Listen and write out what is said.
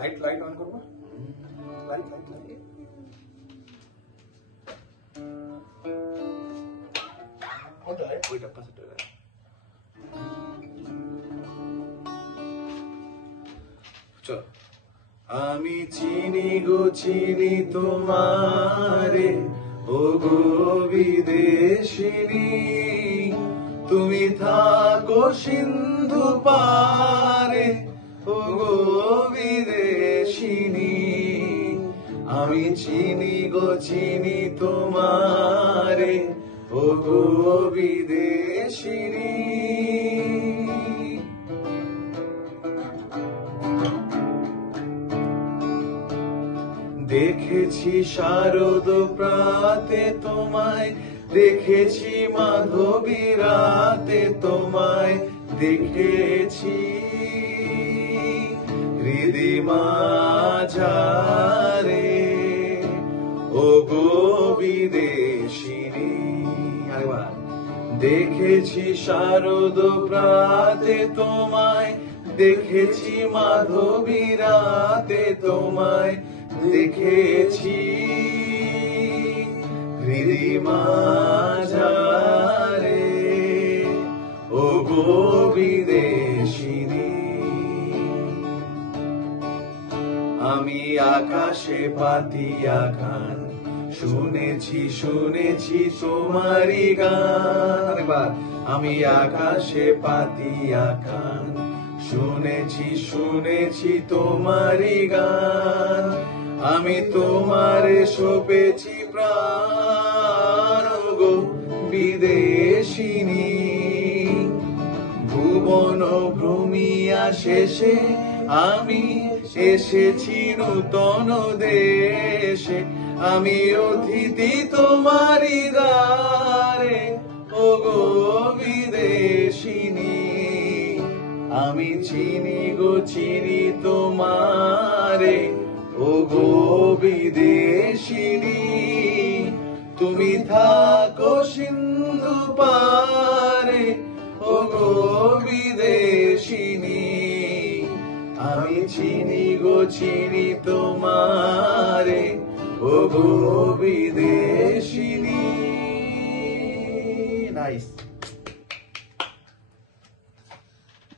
Light light on করবো, light light light ওইটা পাশে চলো। আমি চিনি গো চিনি তোমারে, ও গো বিদেশিনী, তুমি থাকো সিন্ধু পারে, ও গো বিদেশিনী। আমি চিনি গো চিনি তোমারে, ও গো বিদেশিনী। দেখেছি শারদ প্রাতে তোমায়, দেখেছি মাধবী রাতে তোমায়, দেখেছি হৃদি মাঝারে, ও গো বিদেশিনী। আরেকবার। দেখেছি শারদ প্রাতে তোমায়, দেখেছি মাধবী রাতে তোমায়, দেখেছি হৃদি মাঝারে, ও গো বিদেশিনী। আমি আকাশে পাতিয়া গান, শুনেছি শুনেছি তোমারি গান। আমি আকাশে পাতিয়া গান, শুনেছি শুনেছি তোমারি গান। আমি তোমারে সপেছি প্রাণ, গো বিদেশিনী। ভুবন ভ্রমিয়া শেষে আমি এসেছি নূতন দেশে, আমি অতিথি তোমারি দ্বারে, ও গো বিদেশিনী। আমি চিনি গো চিনি তোমারে, ও গো বিদেশিনী, তুমি থাকো সিন্ধু পারে, ও গো বিদেশিনী। আমি চিনি গো চিনি তোমারে, ও গো বিদেশিনী। নাইস।